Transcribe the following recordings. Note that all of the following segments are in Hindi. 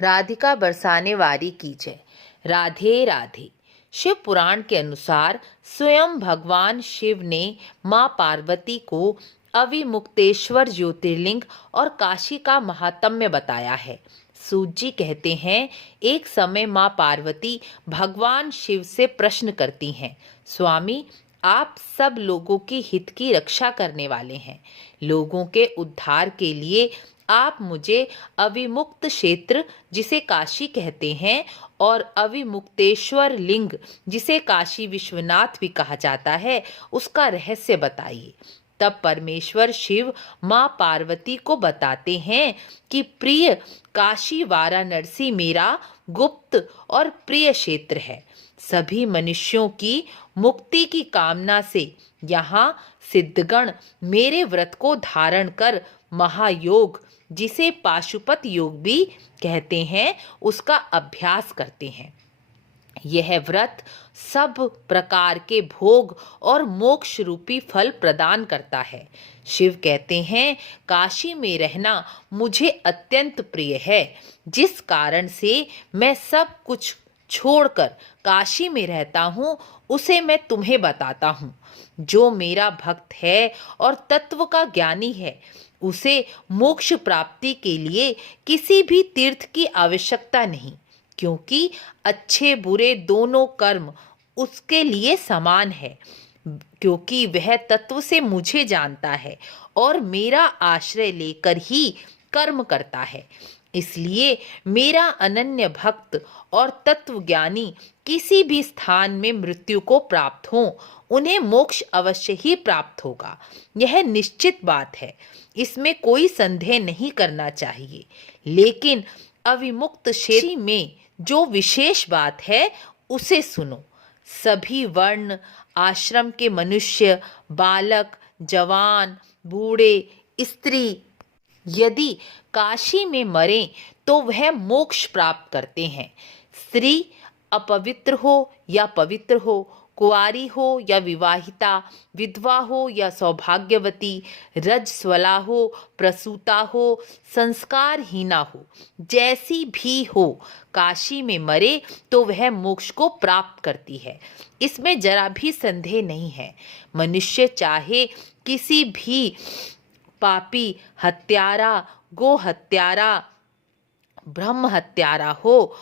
राधिका बरसाने वारी की जय। राधे राधे। शिव पुराण के अनुसार स्वयं भगवान शिव ने मां पार्वती को अविमुक्तेश्वर ज्योतिर्लिंग और काशी का महात्म्य बताया है। सूत जी कहते हैं, एक समय मां पार्वती भगवान शिव से प्रश्न करती हैं, स्वामी, आप सब लोगों की हित की रक्षा करने वाले हैं। लोगों के उद्धार के लिए आप मुझे अविमुक्त क्षेत्र, जिसे काशी कहते हैं, और अविमुक्तेश्वर लिंग, जिसे काशी विश्वनाथ भी कहा जाता है, उसका रहस्य बताइए। तब परमेश्वर शिव मां पार्वती को बताते हैं कि प्रिय, काशी वाराणसी मेरा गुप्त और प्रिय क्षेत्र है। सभी मनुष्यों की मुक्ति की कामना से यहाँ सिद्धगण मेरे व्रत को धारण कर महायोग, जिसे पाशुपत योग भी कहते हैं, उसका अभ्यास करते हैं। यह व्रत सब प्रकार के भोग और मोक्ष रूपी फल प्रदान करता है। शिव कहते हैं, काशी में रहना मुझे अत्यंत प्रिय है, जिस कारण से मैं सब कुछ छोड़कर काशी में रहता हूँ, उसे मैं तुम्हें बताता हूँ। जो मेरा भक्त है और तत्व का ज्ञानी है, उसे मोक्ष प्राप्ति के लिए किसी भी तीर्थ की आवश्यकता नहीं, क्योंकि अच्छे बुरे दोनों कर्म उसके लिए समान है, क्योंकि वह तत्व से मुझे जानता है और मेरा आश्रय लेकर ही कर्म करता है। इसलिए मेरा अनन्य भक्त और तत्वज्ञानी किसी भी स्थान में मृत्यु को प्राप्त हो, उन्हें मोक्ष अवश्य ही प्राप्त होगा। यह निश्चित बात है, इसमें कोई संदेह नहीं करना चाहिए। लेकिन अविमुक्त क्षेत्र में जो विशेष बात है, उसे सुनो। सभी वर्ण आश्रम के मनुष्य, बालक, जवान, बूढ़े, स्त्री यदि काशी में मरे तो वह मोक्ष प्राप्त करते हैं। स्त्री अपवित्र हो या पवित्र हो, कुंवारी हो या विवाहिता, विधवा हो या सौभाग्यवती, रजस्वला हो, प्रसूता हो, संस्कारहीना हो, जैसी भी हो, काशी में मरे तो वह मोक्ष को प्राप्त करती है। इसमें जरा भी संदेह नहीं है। मनुष्य चाहे किसी भी पापी, हत्यारा, गो हत्यारा, ब्रह्म हत्यारा हो,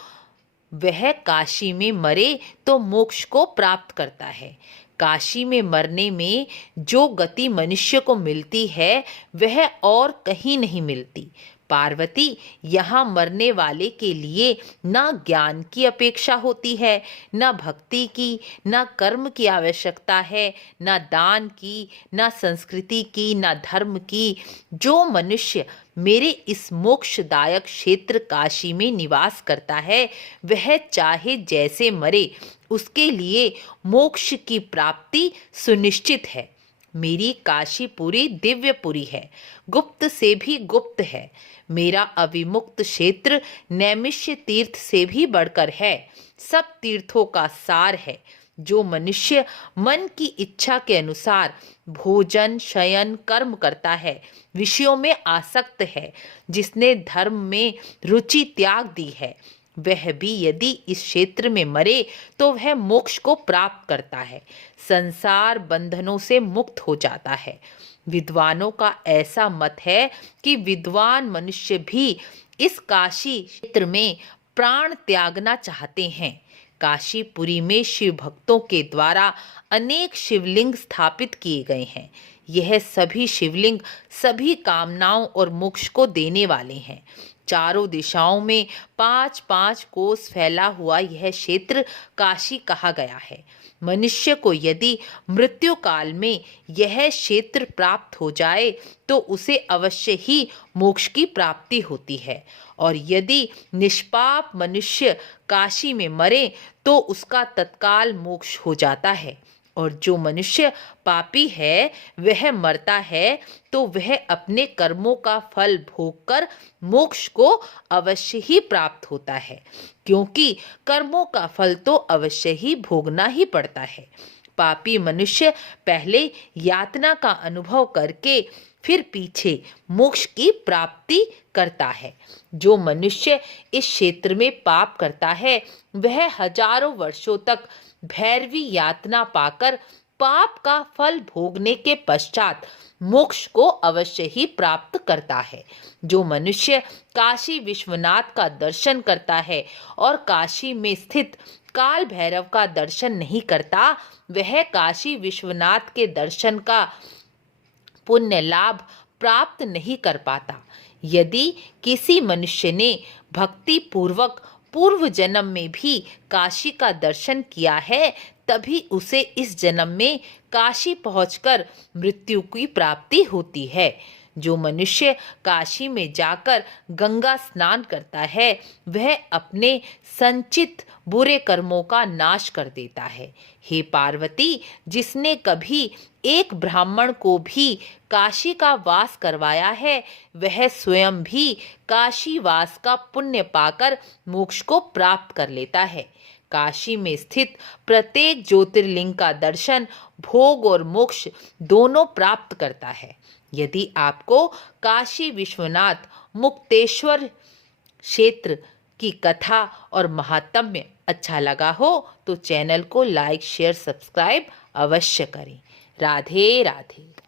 वह काशी में मरे तो मोक्ष को प्राप्त करता है। काशी में मरने में जो गति मनुष्य को मिलती है, वह और कहीं नहीं मिलती। पार्वती, यहाँ मरने वाले के लिए ना ज्ञान की अपेक्षा होती है, ना भक्ति की, ना कर्म की आवश्यकता है, ना दान की, ना संस्कृति की, ना धर्म की। जो मनुष्य मेरे इस मोक्षदायक क्षेत्र काशी में निवास करता है, वह चाहे जैसे मरे, उसके लिए मोक्ष की प्राप्ति सुनिश्चित है। मेरी काशीपुरी दिव्यपुरी है, गुप्त से भी गुप्त है। मेरा अविमुक्त क्षेत्र नैमिष्य तीर्थ से भी बढ़कर है, सब तीर्थों का सार है। जो मनुष्य मन की इच्छा के अनुसार भोजन, शयन, कर्म करता है, विषयों में आसक्त है, जिसने धर्म में रुचि त्याग दी है, वह भी यदि इस क्षेत्र में मरे तो वह मोक्ष को प्राप्त करता है, संसार बंधनों से मुक्त हो जाता है। विद्वानों का ऐसा मत है कि विद्वान मनुष्य भी इस काशी क्षेत्र में प्राण त्यागना चाहते हैं। काशीपुरी में शिव भक्तों के द्वारा अनेक शिवलिंग स्थापित किए गए हैं। यह सभी शिवलिंग सभी कामनाओं और मोक्ष को देने वाले हैं। चारों दिशाओं में 5-5 कोस फैला हुआ यह क्षेत्र काशी कहा गया है। मनुष्य को यदि मृत्यु काल में यह क्षेत्र प्राप्त हो जाए तो उसे अवश्य ही मोक्ष की प्राप्ति होती है, और यदि निष्पाप मनुष्य काशी में मरे तो उसका तत्काल मोक्ष हो जाता है। और जो मनुष्य पापी है, वह मरता है तो वह अपने कर्मों का फल भोगकर मोक्ष को अवश्य ही प्राप्त होता है, क्योंकि कर्मों का फल तो अवश्य ही भोगना ही पड़ता है। पापी मनुष्य पहले यातना का अनुभव करके फिर पीछे मोक्ष की प्राप्ति करता है। जो मनुष्य इस क्षेत्र में पाप करता है वह हजारों वर्षों तक भैरवी यातना पाकर पाप का फल भोगने के पश्चात मोक्ष को अवश्य ही प्राप्त करता है। जो मनुष्य काशी विश्वनाथ का दर्शन करता है और काशी में स्थित काल भैरव का दर्शन नहीं करता वह काशी विश्वनाथ के दर्शन का पुण्य लाभ प्राप्त नहीं कर पाता। यदि किसी मनुष्य ने भक्ति पूर्वक पूर्व जन्म में भी काशी का दर्शन किया है तभी उसे इस जन्म में काशी पहुंचकर मृत्यु की प्राप्ति होती है। जो मनुष्य काशी में जाकर गंगा स्नान करता है वह अपने संचित बुरे कर्मों का नाश कर देता है। हे पार्वती, जिसने कभी एक ब्राह्मण को भी काशी का वास करवाया है वह स्वयं भी काशी वास का पुण्य पाकर मोक्ष को प्राप्त कर लेता है। काशी में स्थित प्रत्येक ज्योतिर्लिंग का दर्शन भोग और मोक्ष दोनों प्राप्त करता है। यदि आपको काशी विश्वनाथ मुक्तेश्वर क्षेत्र की कथा और महात्म्य अच्छा लगा हो तो चैनल को लाइक शेयर सब्सक्राइब अवश्य करें। राधे राधे।